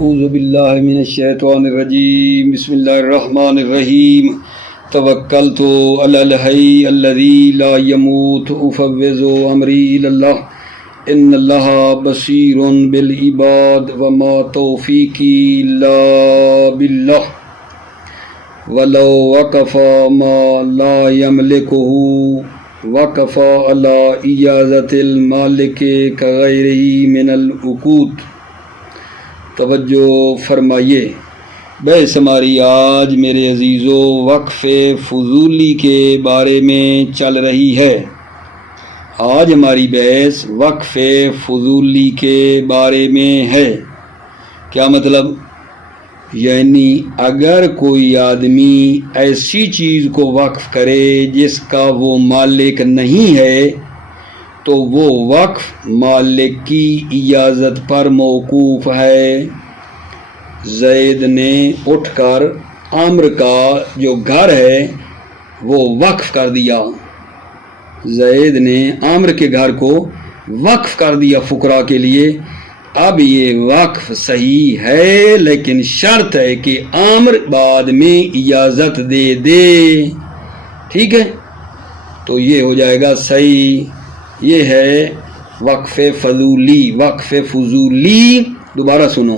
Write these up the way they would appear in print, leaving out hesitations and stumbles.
اعوذ باللہ من الشیطان الرجیم بسم اللہ الرحمن الرحیم توکلت علی الحی الذی لا یموت افوض امری الی اللہ ان اللہ بصیر بالعباد وما توفیقی الا باللہ ولو وقف ما لا یملکہ وقف علی اجازت المالک کغیرہ من العقود۔ توجہ فرمائیے، بحث ہماری آج میرے عزیزو وقف فضولی کے بارے میں چل رہی ہے۔ آج ہماری بحث وقف فضولی کے بارے میں ہے۔ کیا مطلب؟ یعنی اگر کوئی آدمی ایسی چیز کو وقف کرے جس کا وہ مالک نہیں ہے تو وہ وقف مالک کی اجازت پر موقوف ہے۔ زید نے اٹھ کر عمرو کا جو گھر ہے وہ وقف کر دیا۔ زید نے عمرو کے گھر کو وقف کر دیا فقراء کے لیے۔ اب یہ وقف صحیح ہے لیکن شرط ہے کہ عمرو بعد میں اجازت دے دے، ٹھیک ہے؟ تو یہ ہو جائے گا صحیح۔ یہ ہے وقف فضولی۔ وقف فضولی دوبارہ سنو،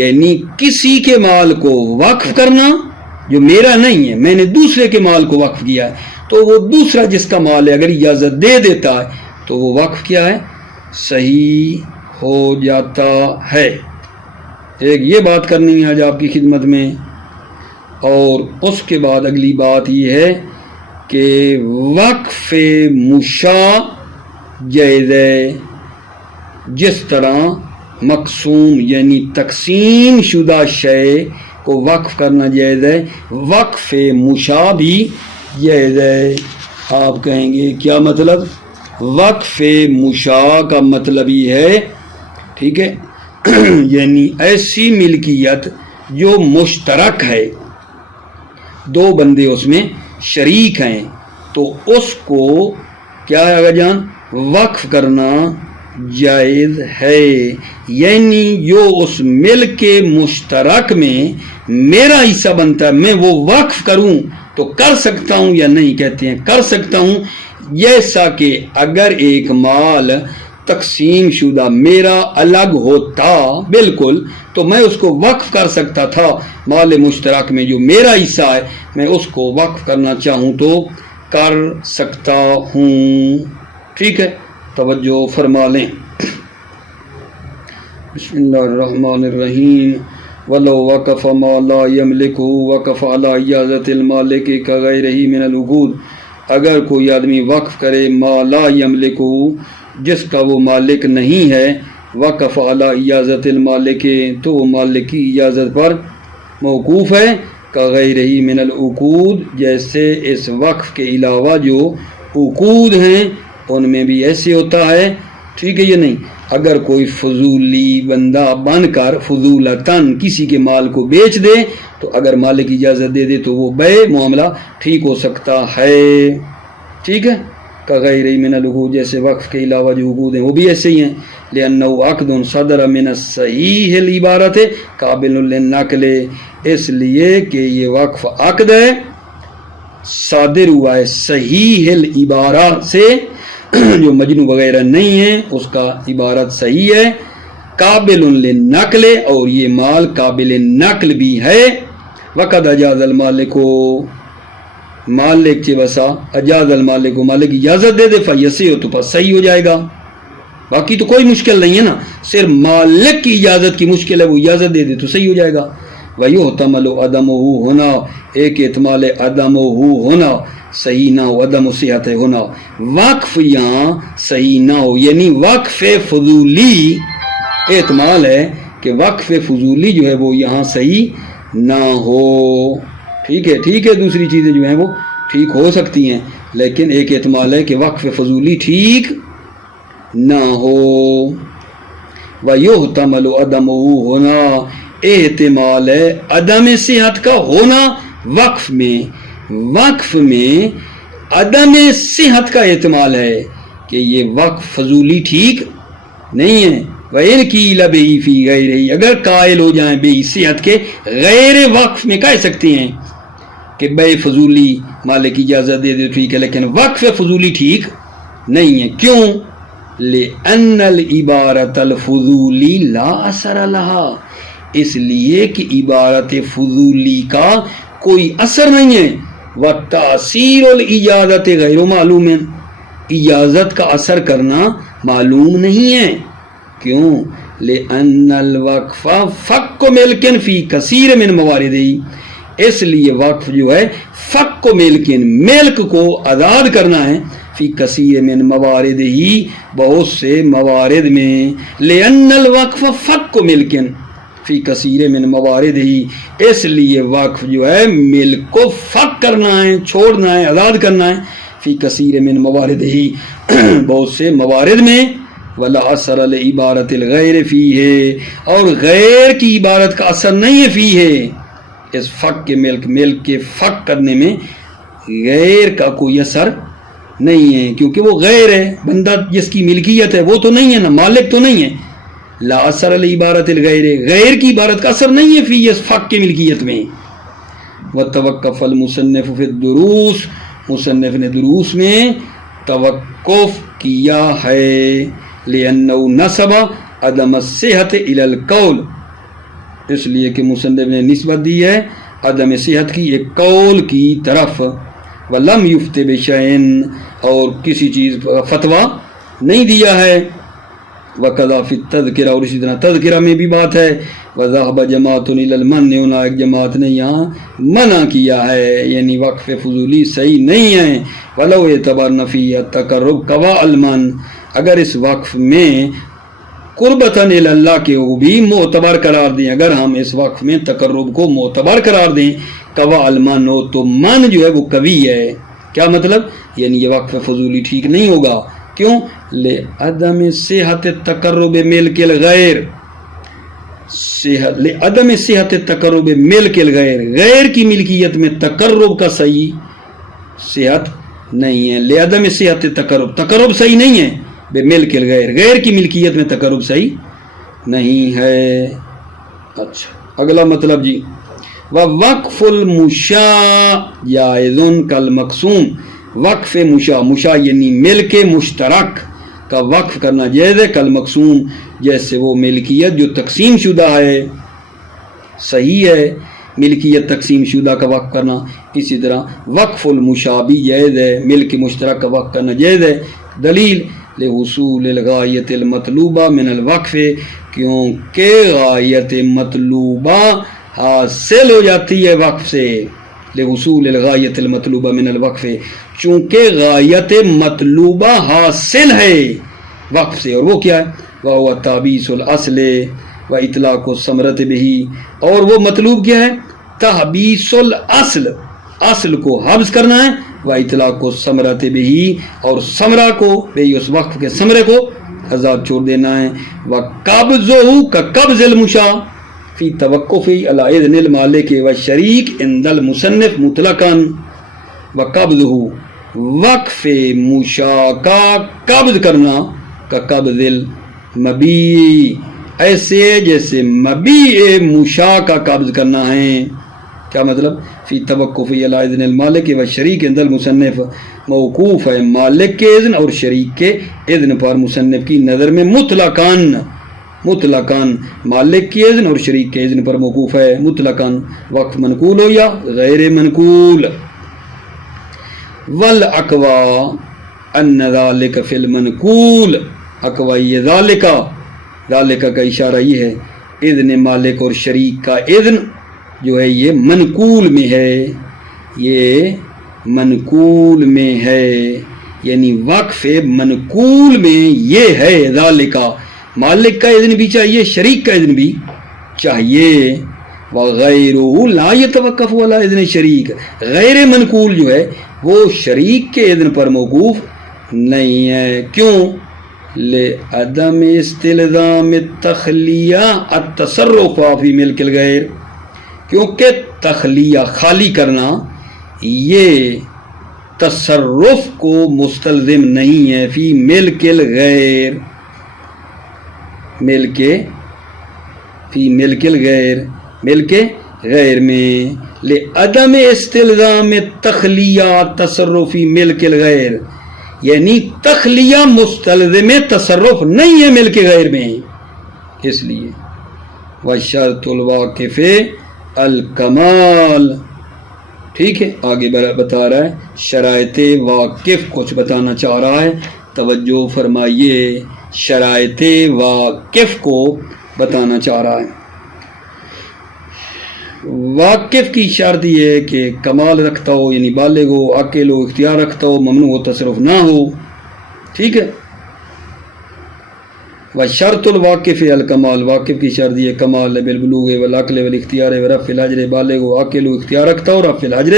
یعنی کسی کے مال کو وقف کرنا جو میرا نہیں ہے، میں نے دوسرے کے مال کو وقف کیا ہے، تو وہ دوسرا جس کا مال ہے اگر اجازت دے دیتا ہے تو وہ وقف کیا ہے؟ صحیح ہو جاتا ہے۔ ایک یہ بات کرنی ہے آج آپ کی خدمت میں، اور اس کے بعد اگلی بات یہ ہے کہ وقف مشاع جائز ہے۔ جس طرح مقسوم یعنی تقسیم شدہ شے کو وقف کرنا جائز ہے، وقف مشاع بھی جائز ہے۔ آپ کہیں گے کیا مطلب؟ وقف مشاع کا مطلب یہ ہے، ٹھیک ہے، یعنی ایسی ملکیت جو مشترک ہے، دو بندے اس میں شریک ہیں، تو اس کو کیا ہے اگر جان وقف کرنا جائز ہے۔ یعنی جو اس ملک کے مشترک میں میرا حصہ بنتا ہے میں وہ وقف کروں تو کر سکتا ہوں یا نہیں؟ کہتے ہیں کر سکتا ہوں، جیسا کہ اگر ایک مال تقسیم شدہ میرا الگ ہوتا بالکل تو میں اس کو وقف کر سکتا تھا۔ مال مشترک میں جو میرا حصہ ہے میں اس کو وقف کرنا چاہوں تو کر سکتا ہوں، ٹھیک ہے؟ توجہ فرما لیں۔ بسم اللہ الرحمن الرحیم ولو وقف ما لا یملکہ وقف علی اجازت المالک کغیرہ من العقود۔ اگر کوئی آدمی وقف کرے ما لا یملکہ جس کا وہ مالک نہیں ہے، وقف علی اجازت المالک تو وہ مالک کی اجازت پر موقوف ہے، کغیرہ من العقود جیسے اس وقف کے علاوہ جو عقود ہیں ان میں بھی ایسے ہوتا ہے، ٹھیک ہے یہ نہیں؟ اگر کوئی فضولی بندہ بن کر فضولتاً کسی کے مال کو بیچ دے تو اگر مالک اجازت دے دے تو وہ بے معاملہ ٹھیک ہو سکتا ہے، ٹھیک ہے؟ کغیر من العقود جیسے وقف کے علاوہ جو عقود ہیں وہ بھی ایسے ہی ہیں۔ لأنه عقد صدر من الصحیح العبارت قابل للنقل، اس لیے کہ یہ وقف عقد ہے صادر ہوا ہے صحیح العبارہ سے، جو مجنون وغیرہ نہیں ہے، اس کا عبارت صحیح ہے، قابل للنقل اور یہ مال قابل نقل بھی ہے۔ وقد اجاز المالک، مالک چے بسا اجاز المالک، مالک اجازت دے دے فیسی ہو تو پس صحیح ہو جائے گا۔ باقی تو کوئی مشکل نہیں ہے نا، صرف مالک کی اجازت کی مشکل ہے، وہ اجازت دے دے تو صحیح ہو جائے گا۔ وَيُحْتَمَلُ عَدَمُهُ ہونا، ایک احتمال عدمہ ہونا صحیح نہ ہو، عدم صحت ہونا، وقف یہاں صحیح نہ ہو، یعنی وقف فضولی احتمال ہے کہ وقف فضولی جو ہے وہ یہاں صحیح نہ ہو، ٹھیک ہے؟ ٹھیک ہے، دوسری چیزیں جو ہیں وہ ٹھیک ہو سکتی ہیں لیکن ایک احتمال ہے کہ وقف فضولی ٹھیک نہ ہو۔ وَيُحْتَمَلُ عَدَمُهُ ہونا، احتمال ہے عدم صحت کا ہونا وقف میں، وقف میں عدم صحت کا احتمال ہے کہ یہ وقف فضولی ٹھیک نہیں ہے، وَإِنْ قِيلَ بِهِ فِي غَيْرِهِ، اگر قائل ہو جائیں بے صحت کے غیر وقف میں کہہ سکتے ہیں کہ بے فضولی مالک اجازت دے دے ٹھیک ہے، لیکن وقف فضولی ٹھیک نہیں ہے. کیوں؟ لِأَنَّ الْعِبَارَةَ الْفُضُولِ لَا أَثَرَ لَهَا، اس لیے کہ عبارت فضولی کا کوئی اثر نہیں ہے. وَتَأْثِيرُ الْإِجَازَةِ غَيْرُ مَعْلُومٍ، اجازت کا اثر کرنا معلوم نہیں ہے. کیوں؟ لِأَنَّ الْوَقْفَ فَقُّ مِلْكٍ فِي كَثِيرٍ مِّن مَوَارِدِهِ، اس لیے وقف جو ہے فق ملکن، ملک کو آزاد کرنا ہے، فی کثیر من مواردہ، بہت سے موارد میں. لِأَنَّ الْوَقْفَ فَقُّ ملکن فی کثیر من مواردہ، اس لیے وقف جو ہے ملک کو فق کرنا ہے، چھوڑنا ہے، آزاد کرنا ہے، فی کثیر من مواردہ، بہت سے موارد میں. ولا اثر العبارت الغیر فیہ، اور غیر کی عبارت کا اثر نہیں ہے فیہ، اس فق کے ملک کے فق کرنے میں غیر کا کوئی اثر نہیں ہے، کیونکہ وہ غیر ہے، بندہ جس کی ملکیت ہے وہ تو نہیں ہے نا، مالک تو نہیں ہے. لا اثر العبارت الغیر، غیر کی عبارت کا اثر نہیں ہے فی اس فق کی ملکیت میں. وتوقف المصنف فی الدروس، مصنف نے دروس میں توقف کیا ہے. لأنه نسب عدم الصحت الى القول، اس لیے کہ مصنف نے نسبت دی ہے عدم صحت کی ایک قول کی طرف. ولم یفت بشیء، اور کسی چیز فتویٰ نہیں دیا ہے. وقضا فی التذکرہ، اور اسی طرح تذکرہ میں بھی بات ہے. وذهب جماعت الى المنع، ایک جماعت نے یہاں منع کیا ہے، یعنی وقف فضولی صحیح نہیں ہے. ولو اعتبرنا فی التقرب قوا المن، اگر اس وقف میں قربتاً الی اللہ کے وہ بھی معتبر قرار دیں، اگر ہم اس وقف میں تقرب کو معتبر قرار دیں، قوا المن ہو تو من جو ہے وہ قوی ہے. کیا مطلب؟ یعنی یہ وقف فضولی ٹھیک نہیں ہوگا. کیوں؟ لعدم صحت تقرب ملک الغیر، لعدم صحت تقرب ملک الغیر، غیر کی ملکیت میں تقرب کا صحیح صحت نہیں ہے. لعدم صحت تقرب صحیح نہیں ہے بے ملک الغیر، غیر کی ملکیت میں تقرب صحیح نہیں ہے. اچھا اگلا مطلب جی، وقف المشاع جائز کالمقسوم، وقف مشاع یعنی ملک مشترک کا وقف کرنا جائز ہے. کالمقسوم، جیسے وہ ملکیت جو تقسیم شدہ ہے، صحیح ہے ملکیت تقسیم شدہ کا وقف کرنا. اسی طرح وقف المشاع بھی جائز ہے، ملک مشترک کا وقف کرنا جائز ہے. دلیل لحصول الغایت المطلوبہ من الوقف، کیونکہ غایت مطلوبہ حاصل ہو جاتی ہے وقف سے. لحصول الغایت المطلوبہ من الوقف، چونکہ غایت مطلوبہ حاصل ہے وقف سے، اور وہ کیا ہے؟ وَهُوَ تَحْبِيسُ الْأَصْلِ وَإِطْلَاقُ الثَّمَرَةِ بِهِ، اور وہ مطلوب کیا ہے؟ تحبیس الاصل، اصل کو حبس کرنا ہے، وَإِطْلَاقُ الثَّمَرَةِ بِهِ، اور ثمرہ کو بے اس وقف کے ثمرے کو آزاد چھوڑ دینا ہے. وَقَبْضُهُ كَقَبْضِ الْمُشَاع فی توقف علی اذن المالک والشریک عند المصنف مطلقاً. وقبضہ، وقف مشاع کا قبض کرنا، کا قبض المبیع، ایسے جیسے مبیع مشاع کا قبض کرنا ہے. کیا مطلب؟ فی توقف علی اذن المالک والشریک عند المصنف، موقوف ہے مالک کے اذن اور شریک کے اذن پر مصنف کی نظر میں مطلقاً. مطلقاً مالک کی اذن اور شریک کے اذن پر موقوف ہے مطلقاً، وقت منقول ہو یا غیر منقول. والاقوا ان ذلک فی المنقول، اقوا یہ ذالکا، ذالکا کا اشارہ یہ ہے اذن مالک اور شریک کا اذن جو ہے یہ منقول میں ہے، یہ منقول میں ہے، یعنی وقف منقول میں یہ ہے. ذالکا مالک کا اذن بھی چاہیے، شریک کا اذن بھی چاہیے. وغیرہ لا یتوقف علی اذن شریک، غیر منقول جو ہے وہ شریک کے اذن پر موقوف نہیں ہے. کیوں؟ لعدم استلزام التخلیہ التصرف فی ملک الغیر، کیونکہ تخلیہ خالی کرنا یہ تصرف کو مستلزم نہیں ہے فی ملک الغیر. ملک فی ملک الغیر، ملک غیر میں، لعدم استلزام تخلیہ تصرفی ملک الغیر، یعنی تخلیہ مستلزم تصرف نہیں ہے ملک غیر میں، اس لیے وشرط الواقف الکمال. ٹھیک ہے، آگے بتا رہا ہے شرائط واقف، کچھ بتانا چاہ رہا ہے، توجہ فرمائیے، شرائط واقف کو بتانا چاہ رہا ہے. واقف کی شرط یہ ہے کہ کمال رکھتا ہو، یعنی بالغ ہو، عاقل ہو، اختیار رکھتا ہو، ممنوع و تصرف نہ ہو. ٹھیک ہے، وشرط الواقف الکمال، واقف کی شرط یہ کمال ہے، بالبلوغ والعقل والاختیار ورفع الحجر، بالغ ہو، عاقل ہو، اختیار رکھتا ہو، رفع الحجر،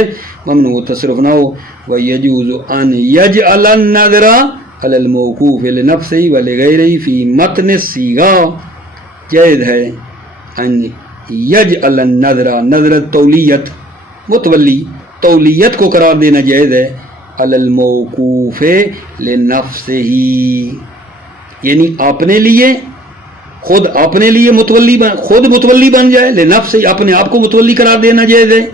ممنوع و تصرف نہ ہو. ویجوز ان یجعل النظر علی الموقوف لنفسه ولغیره فی متن الصیغہ، جائز ہے ان یجعل النظر، نظر تولیت، متولی تولیت کو قرار دینا جائز ہے، علی الموقوف لنفسه، یعنی اپنے لیے، خود اپنے لیے متولی خود متولی بن جائے، لنفسه اپنے آپ کو متولی قرار دینا جائز ہے،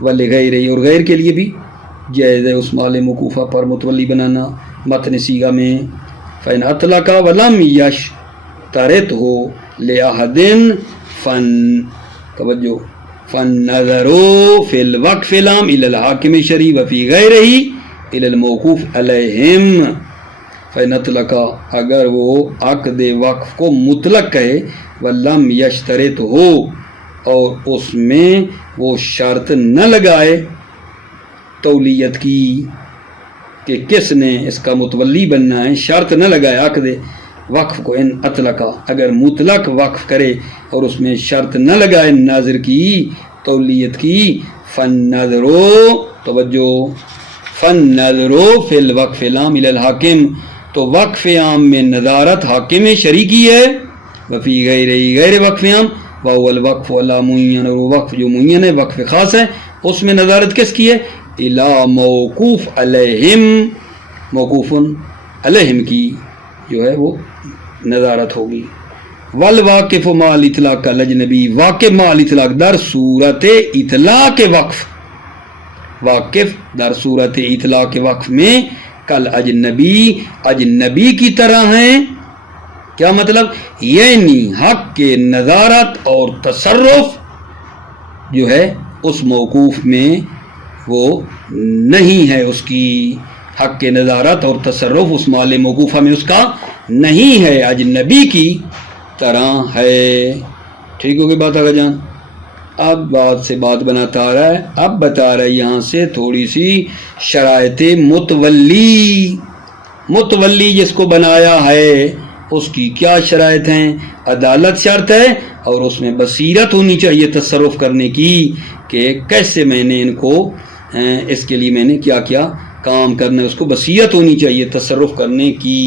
ولغیره اور غیر کے لیے بھی جائز ہے اس مال موقوفہ پر متولی بنانا متن صیغہ میں. فإن أطلق ولم يشترطه لأحد فن، توجہ، فالنظر في الوقف العام إلى الحاكم الشرعي وفي غيره إلى الموقوف عليهم. فإن أطلق، اگر وہ عقد وقف کو مطلق کہے، ولم یشترطه اور اس میں وہ شرط نہ لگائے تولیت کی کہ کس نے اس کا متولی بننا ہے، شرط نہ لگائے عقد وقف کو. ان اطلقہ، اگر مطلق وقف کرے اور اس میں شرط نہ لگائے ناظر کی تولیت کی، فالنظر، توجہ، فالنظر فی الوقف العام الی الحاکم، تو وقف عام میں نظارت حاکم شرعی کی ہے، وفی غیر وقف عام، وهو الوقف علی معین، اور وہ وقف جو معین ہے، وقف خاص ہے، اس میں نظارت کس کی ہے، الی موقوف علیہم، موقوف علیہم کی جو ہے وہ نظارت ہوگی. والواقف مع الاطلاق الاجنبی، واقف مع الاطلاق در صورت اطلاق وقف، واقف در صورت اطلاق وقف میں کل اجنبی، اجنبی کی طرح ہیں. کیا مطلب، یعنی حق کے نظارت اور تصرف جو ہے اس موقوف میں وہ نہیں ہے، اس کی حق کے نظارت اور تصرف اس مال موقوفہ میں اس کا نہیں ہے، اجنبی کی طرح ہے. ٹھیک ہوگی بات آگے جان. اب بات سے بات بناتا آ رہا ہے، اب بتا رہا ہے یہاں سے تھوڑی سی شرائط متولی، متولی جس کو بنایا ہے اس کی کیا شرائط ہیں. عدالت شرط ہے، اور اس میں بصیرت ہونی چاہیے تصرف کرنے کی کہ کیسے میں نے ان کو، اس کے لیے میں نے کیا کیا کام کرنا ہے، اس کو بصیرت ہونی چاہیے تصرف کرنے کی.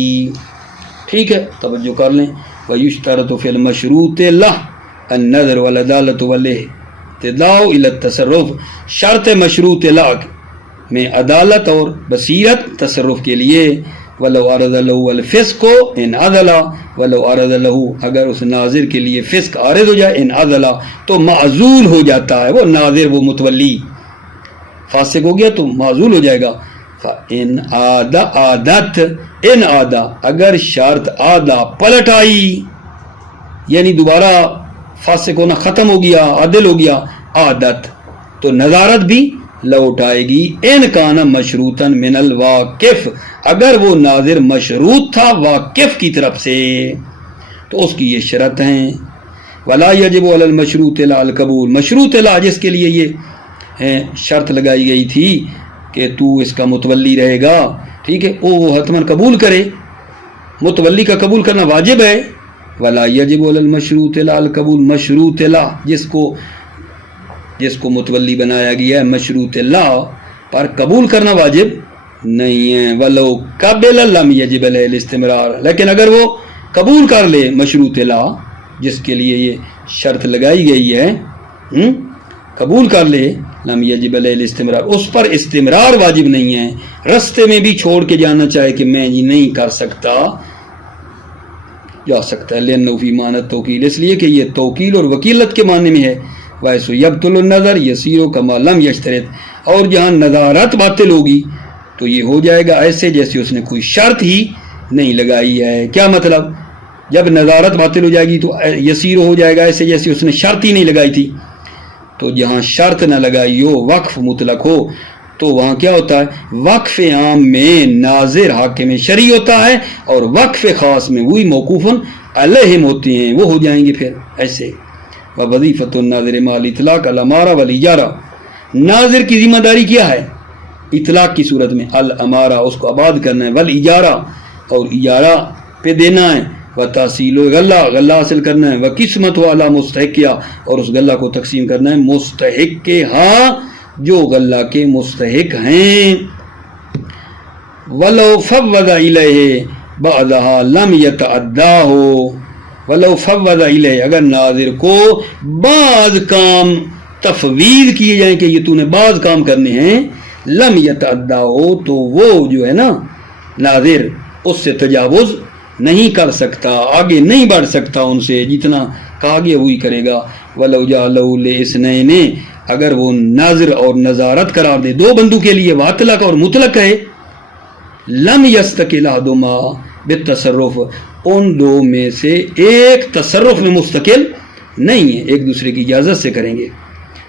ٹھیک ہے، توجہ کر لیں. وَيُشْتَرَطُ فِي الْمَشْرُوطِ لَهُ النَّظْرُ وَالْعَدَالَةُ وَالِاهْتِدَاءُ إِلَى التَّصَرُّفِ، شرط مشروط لَهُ میں عدالت اور بصیرت تصرف کے لیے. وَلَوْ عَرَضَ لَهُ الْفِسْقُ إِنْ عَدَلَ، وَلَوْ عَرَضَ لَهُ اگر اس ناظر کے لیے فسق عارض ہو جائے، إِنْ عَدَلَ تو معزول ہو جاتا ہے، وہ ناظر، وہ متولی فاسق ہو گیا تو معزول ہو جائے گا. فَإِنْ عَادَتْ ان عادہ، اگر شرط عادہ پلٹ آئی، یعنی دوبارہ فاسق ہونا ختم ہو گیا، عادل ہو گیا، عادت تو نظارت بھی لوٹ آئے گی. ان کانا مشروطاً من الواقف، اگر وہ ناظر مشروط تھا واقف کی طرف سے تو اس کی یہ شرط ہیں. ولا یجب علی المشروط لا القبول، مشروط لا جس کے لیے یہ شرط لگائی گئی تھی کہ تو اس کا متولی رہے گا، ٹھیک ہے، وہ حتماً قبول کرے، متولی کا قبول کرنا واجب ہے. ولا یجب علی المشروط لا القبول، مشروط لا جس کو متولی بنایا گیا ہے مشروط لا پر قبول کرنا واجب نہیں ہے. ولو قبل لم یجب علیہ الاستمرار، لیکن اگر وہ قبول کر لے مشروط لا جس کے لیے یہ شرط لگائی گئی ہے، قبول کر لے، لم یجب علیہ الاستمرار، اس پر استمرار واجب نہیں ہے. رستے میں بھی چھوڑ کے جانا چاہے کہ میں یہ نہیں کر سکتا، جا سکتا ہے. لأنه فی معنی التوکیل، اس لیے کہ یہ توکیل اور وکیلت کے معنی میں ہے. ویسو یبطل النظر یسیر کما لم یشترط، اور جہاں نظارت باطل ہوگی تو یہ ہو جائے گا ایسے جیسے اس نے کوئی شرط ہی نہیں لگائی ہے. کیا مطلب؟ جب نظارت باطل ہو جائے گی تو یسیر ہو جائے گا ایسے جیسے اس نے شرط ہی نہیں لگائی تھی. تو جہاں شرط نہ لگائی ہو، وقف مطلق ہو، تو وہاں کیا ہوتا ہے؟ وقف عام میں ناظر حاکم شرعی ہوتا ہے اور وقف خاص میں وہی موقوفن علیہم ہوتے ہیں، وہ ہو جائیں گے پھر ایسے. وظیفۃ الناظر مال اطلاق الامارہ والاجارہ، ناظر کی ذمہ داری کیا ہے اطلاق کی صورت میں؟ الامارہ، اس کو آباد کرنا ہے، والاجارہ، اور اجارہ پہ دینا ہے، وتحصیل غلہ، غلہ حاصل کرنا ہے، وقسمت والا مستحقیہ، اور اس غلہ کو تقسیم کرنا ہے مستحق کے ہاں جو غلہ کے مستحق ہیں. ولو فوض الیہ بعضها لم یتعداہ، ولو فوض الیہ، اگر ناظر کو بعض کام تفویض کیے جائیں کہ یہ تو نے بعض کام کرنے ہیں، لم یتعداہ، تو وہ جو ہے نا ناظر اس سے تجاوز نہیں کر سکتا، آگے نہیں بڑھ سکتا ان سے، جتنا کہا گیا وہی کرے گا. ولو جعلہ لاسنین، اگر وہ ناظر اور نظارت قرار دے دو بندوں کے لیے، واطلق اور مطلق ہے، لم یستقل احدہما بالتصرف، ان دو میں سے ایک تصرف میں مستقل نہیں ہے، ایک دوسرے کی اجازت سے کریں گے.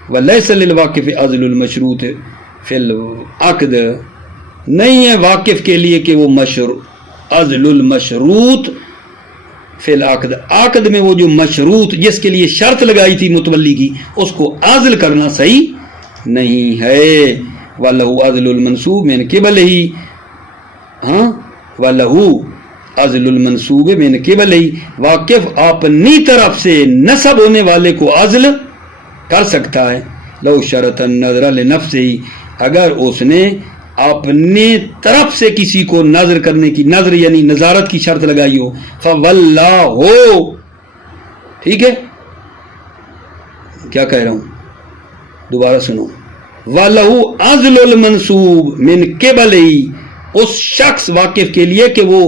ولیس للواقف عزل المشروط فی العقد، نہیں ہے واقف کے لیے کہ وہ عزل المشروط فی العقد، عقد میں وہ جو مشروط جس کے لیے شرط لگائی تھی متولی کی، اس کو عزل کرنا صحیح نہیں ہے. وَلَهُ عَزْلُ الْمَنْصُوبِ مِنْ قِبَلِهِ، ہاں وَلَهُ عَزْلُ الْمَنْصُوبِ مِنْ قِبَلِهِ، واقف اپنی طرف سے نصب ہونے والے کو عزل کر سکتا ہے. لو شرط النظر لنفسه، اگر اس نے اپنے طرف سے کسی کو نظر کرنے کی، نظر یعنی نظارت کی شرط لگائی ہو، فَوَلَّهُ، ٹھیک ہے کیا کہہ رہا ہوں دوبارہ سنو. وَلَهُ عَزْلُ الْمَنْصُوبِ مِنْ قِبَلِهِ، اس شخص واقف کے لیے کہ وہ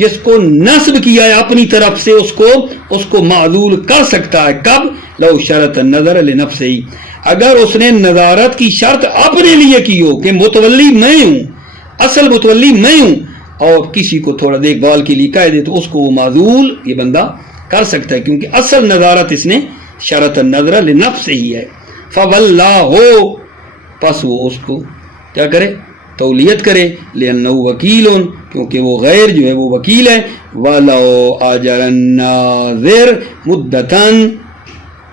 جس کو نصب کیا ہے اپنی طرف سے اس کو معذول کر سکتا ہے. کب؟ لو شرط النظر لنفسه، اگر اس نے نظارت کی شرط اپنے لیے کی ہو کہ متولی میں ہوں، اصل متولی میں ہوں، اور کسی کو تھوڑا دیکھ بھال کے لیے کہہ دے تو اس کو وہ معذول یہ بندہ کر سکتا ہے، کیونکہ اصل نظارت اس نے شرط النظر لنفسه ہی ہے. فَوَلَّهُ، پس وہ اس کو کیا کرے؟ تولیت کرے. لِأَنَّهُ وَكِيلٌ، کیونکہ وہ غیر جو ہے وہ وکیل ہے. وَلَوْ آجَرَ النَّاظِرُ مُدَّةً،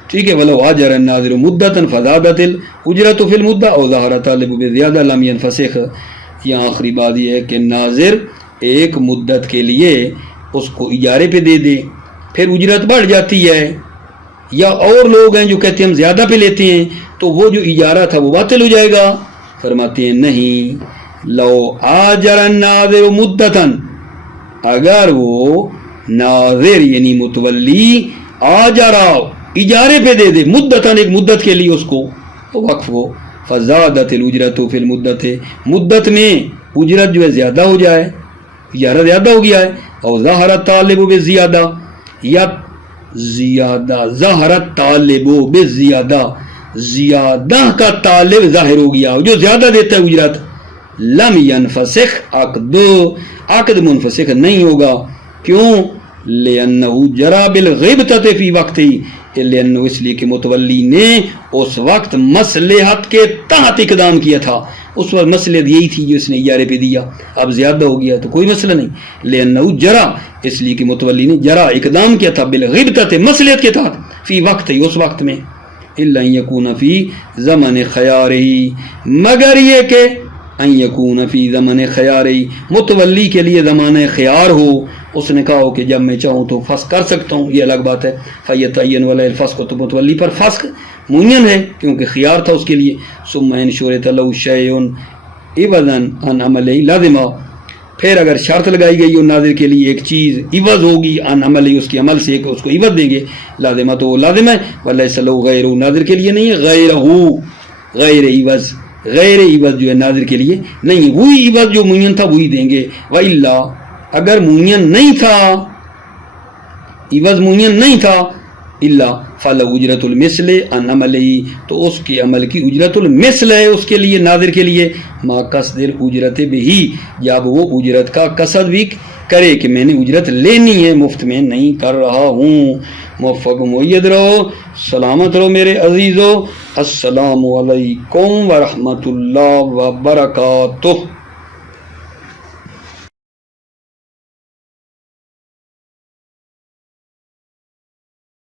ٹھیک ہے، وَلَوْ آجَرَ النَّاظِرُ مُدَّةً فَزَادَتِ الْأُجْرَةُ فِي الْمُدَّةِ أَوْ ظَهَرَ طَالِبُ بِزِيَادَةٍ لَمْ يَنْفَسِخ. یہاں آخری بات یہ ہے کہ ناظر ایک مدت کے لیے اس کو اجارے پہ دے دے، پھر اجرت بڑھ جاتی ہے، یا اور لوگ ہیں جو کہتے ہیں ہم زیادہ پہ لیتے ہیں، تو وہ جو اجارہ تھا وہ باطل ہو جائے گا. فرماتے ہیں نہیں، لو آجر الناظر مدتن، اگر وہ ناظر یعنی متولی آجرہ اجارے پہ دے دے مدتن، ایک مدت کے لیے اس کو تو وقف ہو. فزادت الاجرت فی المدت، مدت میں اجرت جو ہے زیادہ ہو جائے، اجارہ زیادہ ہو گیا ہے. اور ظاہر طالب بزیادہ، یا زیادہ ظاہر طالب بزیادہ، زیادہ کا طالب ظاہر ہو گیا جو زیادہ دیتا ہے اجرت. لم ينفسخ عقد، عقد منفسخ نہیں ہوگا. کیوں؟ لأنه جرى بالغیبتۃ فی وقتی، لأنه اس لیے کہ متولی نے اس وقت مصلحت کے تحت اقدام کیا تھا. اس وقت مصلحت یہی تھی جو اس نے اجارے پہ دیا، اب زیادہ ہو گیا تو کوئی مسئلہ نہیں. لأنه جرى، اس لیے کہ متولی نے جرا اقدام کیا تھا، بالغیبتۃ مصلحت کے تحت، فی وقت ہی اس وقت میں. الا ان یکون فی زمن خیارہی، مگر یہ کہ ان یکون فی زمن خیارہی، متولی کے لیے زمانہ خیار ہو، اس نے کہا ہو کہ جب میں چاہوں تو فسخ کر سکتا ہوں، یہ الگ بات ہے. فیتعین ولی الفسخ، تو متولی پر فسخ معین ہے کیونکہ خیار تھا اس کے لیے. ثم ان شرط له شیء عوضا عن عملہ لازمہ، پھر اگر شرط لگائی گئی ہو ناظر کے لیے ایک چیز عوض ہوگی عن عملہ، اس کے عمل سے اس کو عوض دیں گے، لازمہ تو وہ لازم ہے. ولیس له غیر، ناظر کے لیے نہیں ہے غیرہ، غیر عوض، غیر عوض جو ہے ناظر کے لیے نہیں، وہی عوض جو معین تھا وہی دیں گے. والا، اگر معین نہیں تھا عوض معین نہیں تھا، اللہ فل اجرت المثل ان عملی، تو اس کے عمل کی اجرت المثل ہے اس کے لیے، ناظر کے لیے، ما قصد الاجرت بھی، جب وہ اجرت کا قصد بھی کرے کہ میں نے اجرت لینی ہے، مفت میں نہیں کر رہا ہوں۔ موفق مؤید رہو، سلامت رہو میرے عزیزو، السلام علیکم ورحمۃ اللہ وبرکاتہ۔